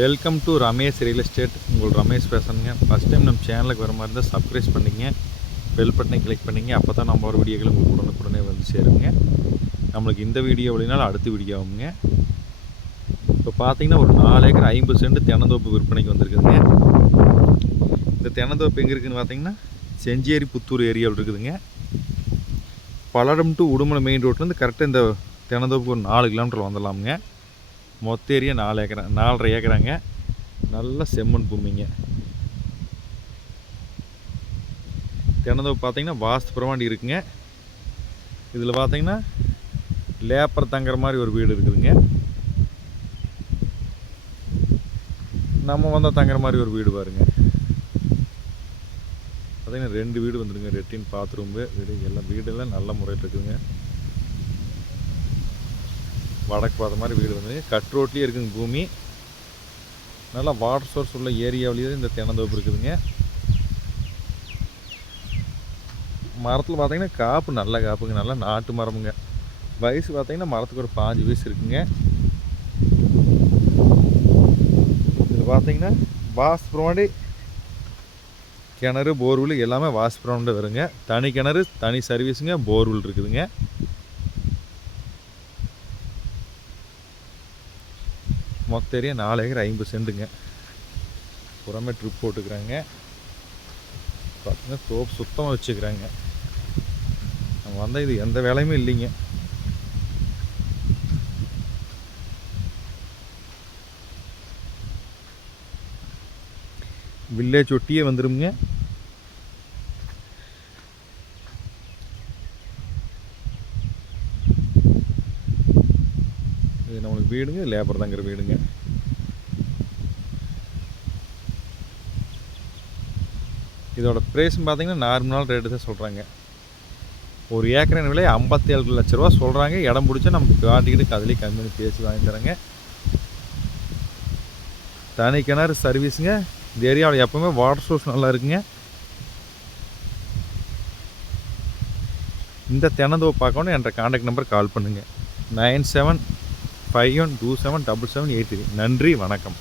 Welcome to Ramesh real estate. உங்கள் ரமேஷ் பேசுகிறேங்க. First time நம்ம சேனலுக்கு வர மாதிரி இருந்தால் சப்ஸ்கிரைப் பண்ணிங்க, பெல் பட்டனை கிளிக் பண்ணிங்க. அப்போ தான் நம்ம ஒரு வீடியோக்கள் உங்களுக்கு உடனுக்குடனே வந்து சேருங்க. நம்மளுக்கு இந்த வீடியோ இல்லைனாலும் அடுத்த வீடியோ ஆகுங்க. இப்போ பார்த்தீங்கன்னா ஒரு 4 ஏக்கர் 50 சென்ட் தென்னந்தோப்பு விற்பனைக்கு வந்திருக்குதுங்க. இந்த தென்னந்தோப்பு எங்கே இருக்குதுன்னு பார்த்தீங்கன்னா செஞ்சேரி புத்தூர் ஏரியாவில் இருக்குதுங்க. பல்லடம் டு உடுமலை மெயின் ரோட்லேருந்து கரெக்டாக இந்த தென்னந்தோப்புக்கு ஒரு 4 கிலோமீட்டர் வந்துடலாமுங்க. மொத்த ஏரியா 4,5 ஏக்கராங்க. நல்ல செம்மண் பூமிங்க. தென்னந்தோப்பு பார்த்தீங்கன்னா வாஸ்து பிரமாண்டி இருக்குங்க. இதில் பார்த்தீங்கன்னா லேப்பர் தங்குற மாதிரி ஒரு வீடு இருக்குதுங்க. நம்ம வந்தால் தங்குற மாதிரி ஒரு வீடு பாருங்க. பார்த்தீங்கன்னா 2 வீடு வந்துடுங்க. லெட்டின் பாத்ரூம் வீடு எல்லாம் வீடெல்லாம் நல்ல முறையில் இருக்குதுங்க. வடக்கு பார்த்த மாதிரி வீடு வந்து கட் ரோட்லேயே இருக்குதுங்க பூமி. நல்லா வாட்டர் சோர்ஸ் உள்ள ஏரியாவிலேயே இந்த தென்னந்தோப்பு இருக்குதுங்க. மரத்தில் பார்த்தீங்கன்னா காப்பு நல்ல காப்புங்க, நல்லா நாட்டு மரமுங்க. வயசு பார்த்தீங்கன்னா மரத்துக்கு ஒரு 5 வயசு இருக்குங்க. இதில் பார்த்தீங்கன்னா வாஸ்புரமாடி கிணறு போர்வெல் எல்லாமே வாஸ்புரமாண்ட வருங்க. தனி கிணறு தனி சர்வீஸுங்க, போர்வெல் இருக்குதுங்க. மொத்த ஏரியா 4 ஏக்கர் 50 சென்ட்டுங்க. புறமே ட்ரிப் போட்டுக்கிறாங்க. பார்த்தீங்கன்னா தோப்பு சுத்தமாக வச்சுக்கிறாங்க. நம்ம வந்தால் இது எந்த வேலையுமே இல்லைங்க. வில்லேஜ் ஒட்டியே வந்துருங்க. இது நம்மளுக்கு வீடுங்க, லேபர் தாங்கிற வீடுங்க. இதோட ப்ரைஸ்ன்னு பார்த்தீங்கன்னா நார்மலான ரேட்டு தான் சொல்கிறாங்க. ஒரு ஏக்கரின் விலை 57 லட்ச ரூபா சொல்கிறாங்க. இடம் பிடிச்சா நம்ம காட்டிக்கிட்டு அதுலேயே கம்மி பண்ணி பேசி வாங்கி தரேங்க. தனி கிணறு சர்வீஸுங்க. இந்த ஏரியாவில் எப்போவுமே வாட்டர் சோர்ஸ் நல்லா இருக்குங்க. இந்த தென்னந்தோப்பு பார்க்கணும் என்ற கான்டாக்ட் நம்பர் கால் பண்ணுங்கள். 9751277778. நன்றி, வணக்கம்.